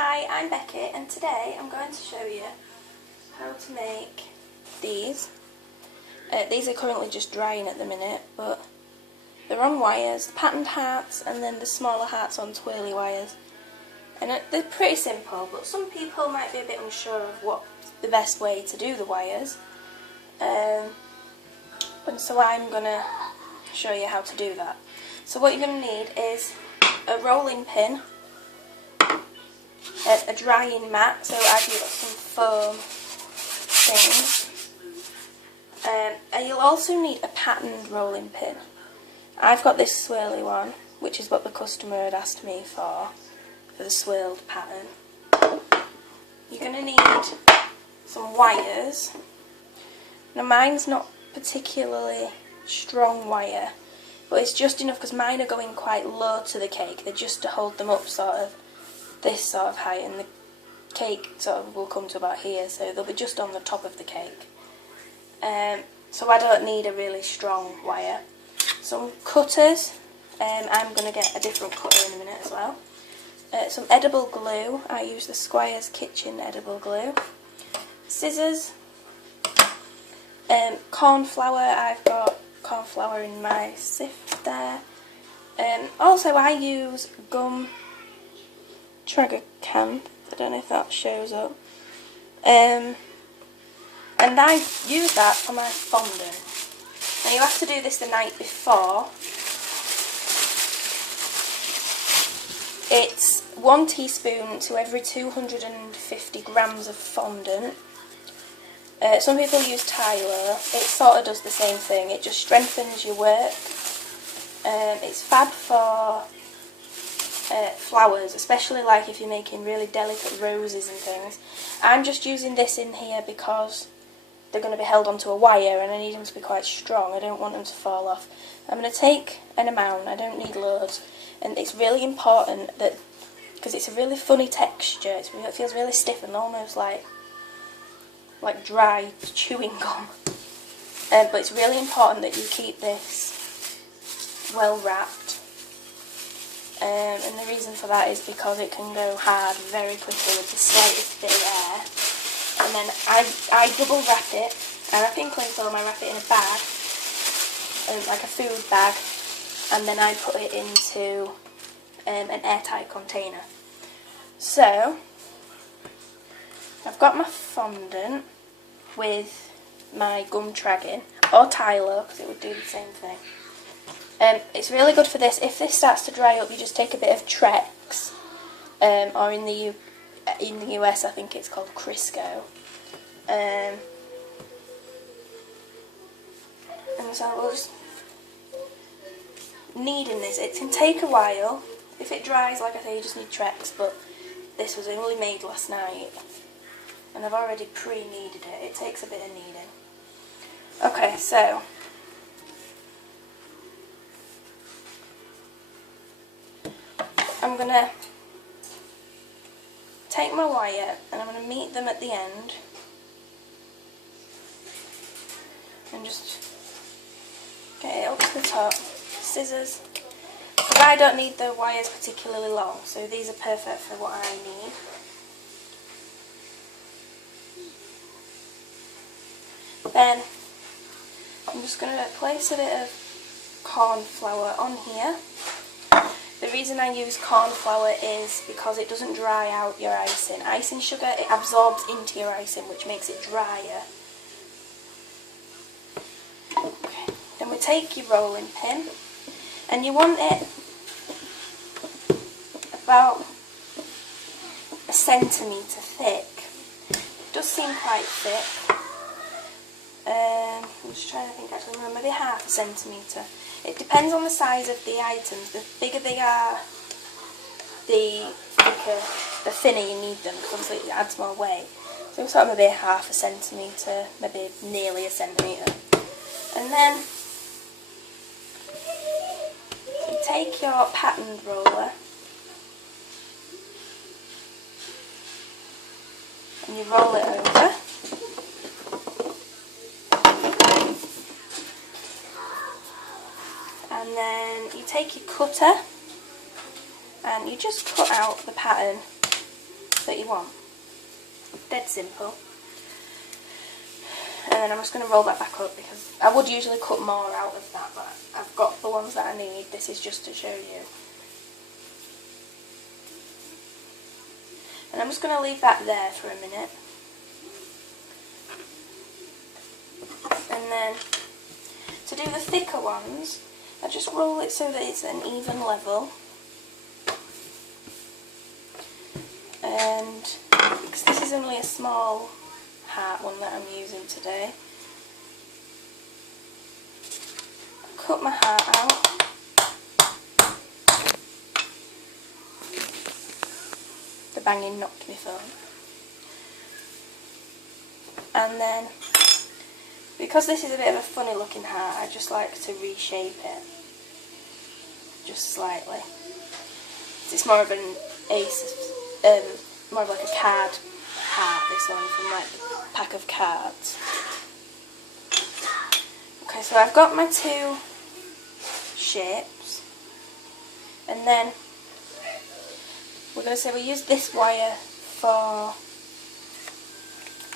Hi, I'm Becky and today I'm going to show you how to make these. These are currently just drying at the minute, but they're on wires, patterned hearts, and then the smaller hearts on twirly wires. And they're pretty simple, but some people might be a bit unsure of what's the best way to do the wires. And so I'm going to show you how to do that. So what you're going to need is a rolling pin, a drying mat, so I've got some foam things, and you'll also need a patterned rolling pin. I've got this swirly one, which is what the customer had asked me for the swirled pattern. You're going to need some wires. Now mine's not particularly strong wire, but it's just enough because mine are going quite low to the cake. They're just to hold them up sort of this sort of height, and the cake sort of will come to about here, so they'll be just on the top of the cake. So I don't need a really strong wire. Some cutters, I'm going to get a different cutter in a minute as well. Some edible glue, I use the Squire's Kitchen edible glue. Scissors, corn flour, I've got corn flour in my sift there. Also I use gum tragacanth, I don't know if that shows up. And I use that for my fondant. Now you have to do this the night before. It's 1 teaspoon to every 250 grams of fondant. Some people use Tyler. It sort of does the same thing. It just strengthens your work. It's fab for flowers, especially like if you're making really delicate roses and things. I'm just using this in here because they're going to be held onto a wire and I need them to be quite strong. I don't want them to fall off. I'm going to take an amount, I don't need loads, and it's really important that, because it's a really funny texture, it feels really stiff and almost like dry chewing gum. But it's really important that you keep this well wrapped. And the reason for that is because it can go hard very quickly with the slightest bit of air. And then I double wrap it. I wrap it in cling film, I wrap it in a bag, like a food bag, and then I put it into an airtight container. So I've got my fondant with my gum tragging, or Tyler, because it would do the same thing. It's really good for this. If this starts to dry up, you just take a bit of Trex, or in the US I think it's called Crisco. And so we'll just kneading this. It can take a while. If it dries, like I say, you just need Trex, but this was only made last night, and I've already pre-kneaded it. It takes a bit of kneading. Okay, so I'm going to take my wire and I'm going to meet them at the end and just get it up to the top. Scissors, because I don't need the wires particularly long, so these are perfect for what I need. Then I'm just going to place a bit of corn flour on here. The reason I use corn flour is because it doesn't dry out your icing. Icing sugar, it absorbs into your icing, which makes it drier. Okay. Then we take your rolling pin, and you want it about 1 centimetre thick. It does seem quite thick. I'm just trying to think, actually, maybe 1/2 centimetre. It depends on the size of the items. The bigger they are, the thinner you need them, because obviously it adds more weight. So sort of maybe 1/2 centimetre, maybe nearly 1 centimetre. And then you take your patterned roller and you roll it over. And then you take your cutter and you just cut out the pattern that you want. Dead simple. And then I'm just going to roll that back up because I would usually cut more out of that, but I've got the ones that I need. This is just to show you. And I'm just going to leave that there for a minute. And then to do the thicker ones, I just roll it so that it's an even level. And because this is only a small heart one that I'm using today, I cut my heart out. The banging knocked my phone. And then, because this is a bit of a funny looking heart, I just like to reshape it just slightly. It's more of an ace, more of like a card heart, this one, from like a pack of cards. Okay, so I've got my two shapes, and then we're going to say we use this wire for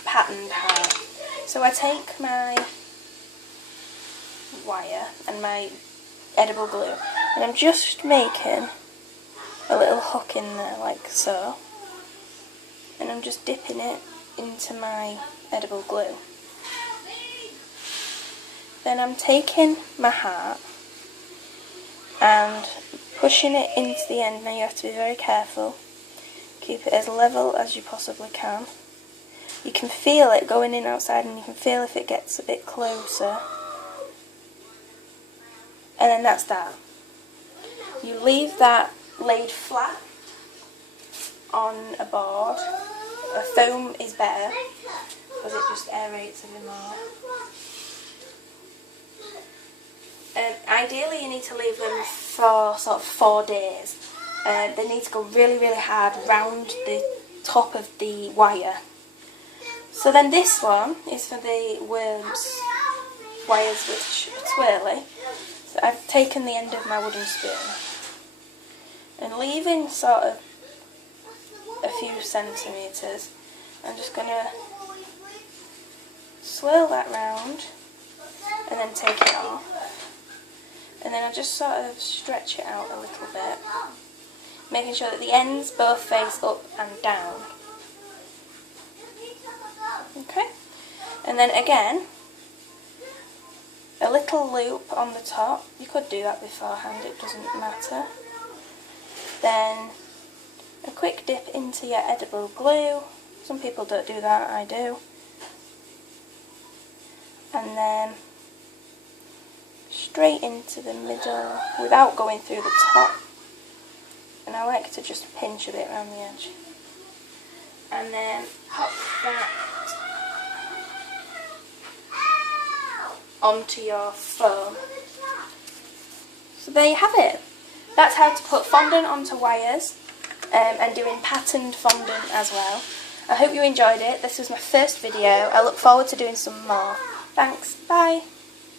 patterned heart. So I take my wire and my edible glue, and I'm just making a little hook in there like so, and I'm just dipping it into my edible glue. Then I'm taking my heart and pushing it into the end. Now you have to be very careful. Keep it as level as you possibly can. You can feel it going in outside, and you can feel if it gets a bit closer. And then that's that. You leave that laid flat on a board. A foam is better because it just aerates a bit more. Ideally you need to leave them for sort of 4 days. They need to go really, really hard round the top of the wire. So then this one is for the worms wires which are twirly. So I've taken the end of my wooden spoon and leaving sort of a few centimetres, I'm just going to swirl that round and then take it off. And then I just sort of stretch it out a little bit, making sure that the ends both face up and down. Okay, and then again, a little loop on the top. You could do that beforehand, it doesn't matter. Then a quick dip into your edible glue. Some people don't do that, I do. And then straight into the middle without going through the top. And I like to just pinch a bit around the edge. And then pop that onto your foam. So there you have it. That's how to put fondant onto wires, and doing patterned fondant as well. I hope you enjoyed it. This was my first video. I look forward to doing some more. Thanks. Bye.